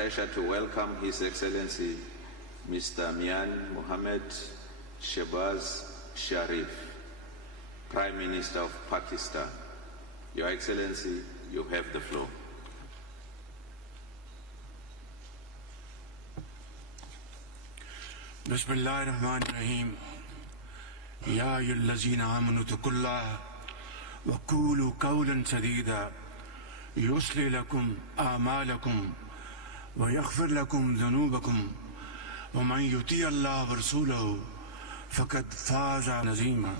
pleasure to welcome His Excellency Mr. Mian Mohammed Shehbaz Sharif, Prime Minister of Pakistan. Your Excellency, you have the floor. Bismillahirrahmanirrahim. Ya ayyuhallazina amanu taqullaha wa qulu qawlan sadida yuslih lakum a'malakum wa yaghfir lakum dhunubakum wa man yuti' Allah wa rasulahu faqad faza azima.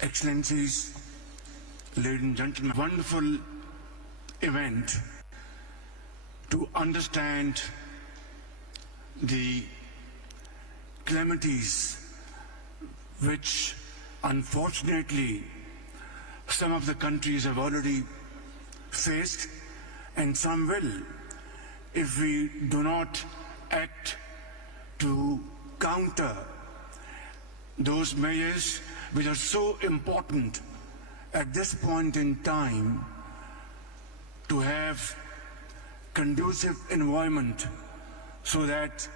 Excellencies, ladies and gentlemen, wonderful event to understand the calamities which unfortunately some of the countries have already faced, and some will if we do not act to counter those measures which are so important at this point in time to have conducive environment so that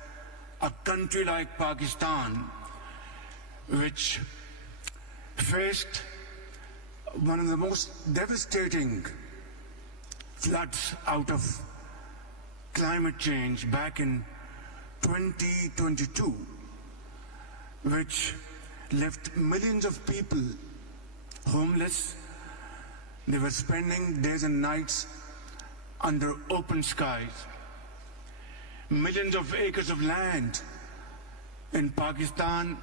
a country like Pakistan, which faced one of the most devastating floods out of climate change back in 2022, which left millions of people homeless. They were spending days and nights under open skies. Millions of acres of land in Pakistan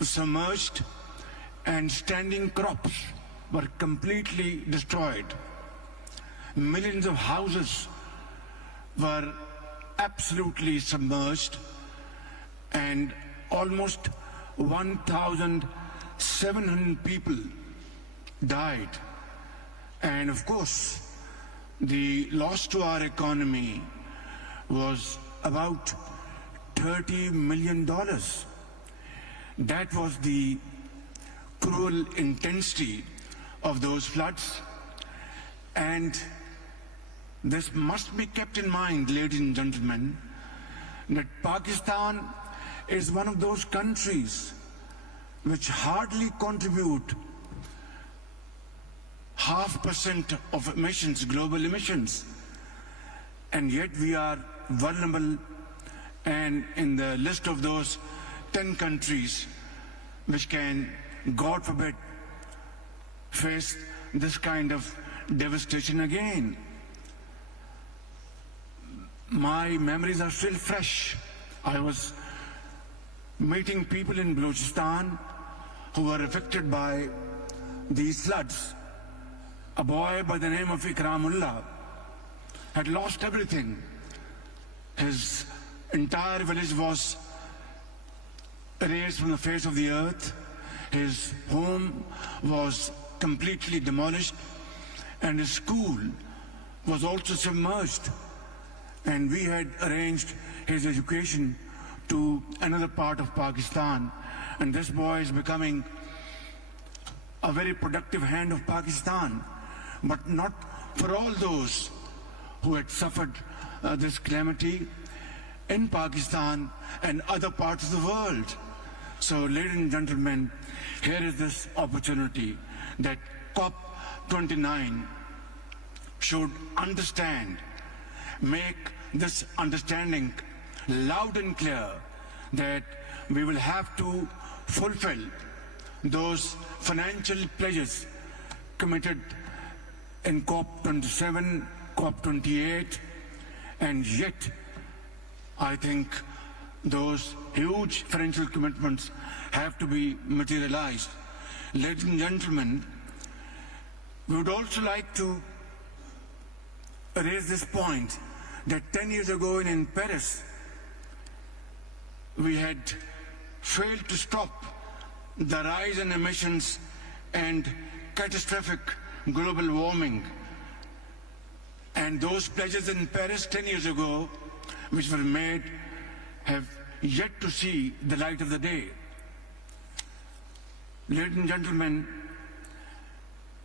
submerged, and standing crops were completely destroyed. Millions of houses were absolutely submerged, and almost 1,700 people died. And of course, the loss to our economy was about $30 million. That was the cruel intensity of those floods. And this must be kept in mind, ladies and gentlemen, that Pakistan is one of those countries which hardly contribute 0.5% of emissions, global emissions. And yet we are vulnerable and in the list of those 10 countries which can, God forbid, face this kind of devastation again. My memories are still fresh. I was meeting people in Balochistan who were affected by these floods. A boy by the name of Ikramullah had lost everything. His entire village was erased from the face of the earth. His home was completely demolished, and his school was also submerged. And we had arranged his education to another part of Pakistan, and this boy is becoming a very productive hand of Pakistan, but not for all those who had suffered this calamity in Pakistan and other parts of the world. So, ladies and gentlemen, here is this opportunity that COP29 should understand, make this understanding loud and clear, that we will have to fulfill those financial pledges committed in COP27, COP28, and yet I think those huge financial commitments have to be materialized. Ladies and gentlemen, we would also like to raise this point that 10 years ago in Paris, we had failed to stop the rise in emissions and catastrophic global warming. And those pledges in Paris 10 years ago, which were made, have yet to see the light of the day. Ladies and gentlemen,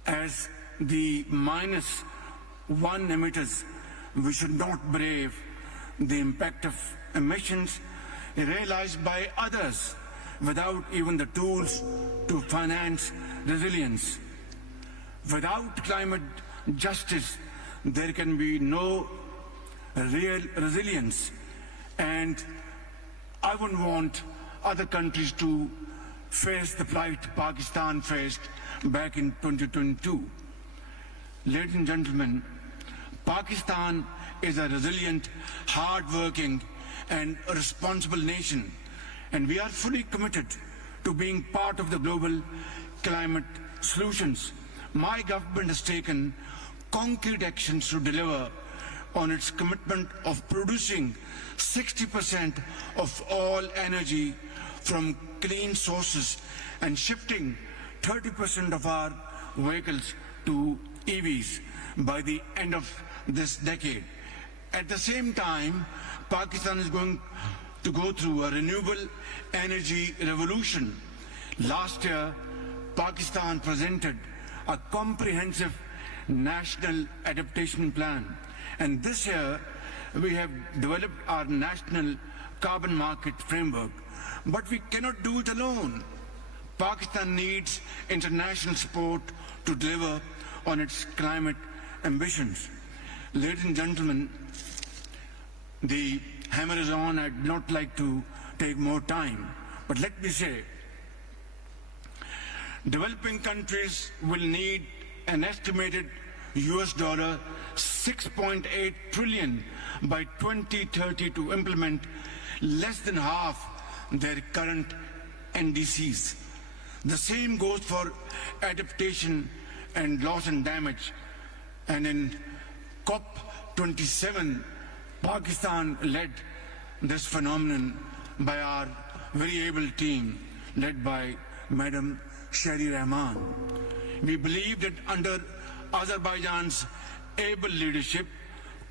as the -1 emitters we should not brave the impact of emissions realized by others without even the tools to finance resilience. Without climate justice, there can be no real resilience, and I wouldn't want other countries to face the plight Pakistan faced back in 2022. Ladies and gentlemen, Pakistan is a resilient, hard-working and responsible nation, and we are fully committed to being part of the global climate solutions. My government has taken concrete actions to deliver on its commitment of producing 60% of all energy from clean sources and shifting 30% of our vehicles to EVs by the end of this decade. At the same time, Pakistan is going to go through a renewable energy revolution. Last year, Pakistan presented a comprehensive national adaptation plan. And this year, we have developed our national carbon market framework. But we cannot do it alone. Pakistan needs international support to deliver on its climate ambitions. Ladies and gentlemen, the hammer is on. I'd not like to take more time, but let me say, developing countries will need an estimated $6.8 trillion by 2030 to implement less than half their current NDCs. The same goes for adaptation and loss and damage. And in COP27, Pakistan led this phenomenon by our very able team led by Madam Shari Rahman. We believe that under Azerbaijan's able leadership,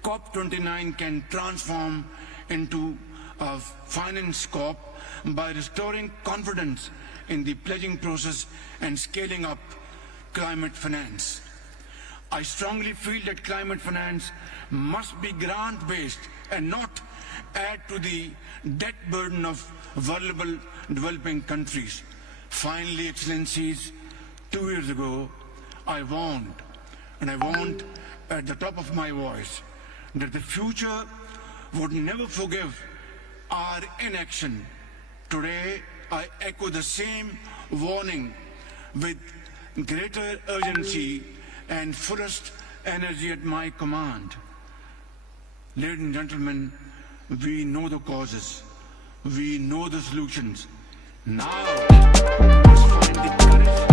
COP29 can transform into a finance COP by restoring confidence in the pledging process and scaling up climate finance. I strongly feel that climate finance must be grant-based and not add to the debt burden of vulnerable developing countries. Finally, Excellencies, 2 years ago, I warned, and I warned at the top of my voice, that the future would never forgive our inaction. Today, I echo the same warning with greater urgency and fullest energy at my command. Ladies and gentlemen, we know the causes, we know the solutions. Now, let's find the courage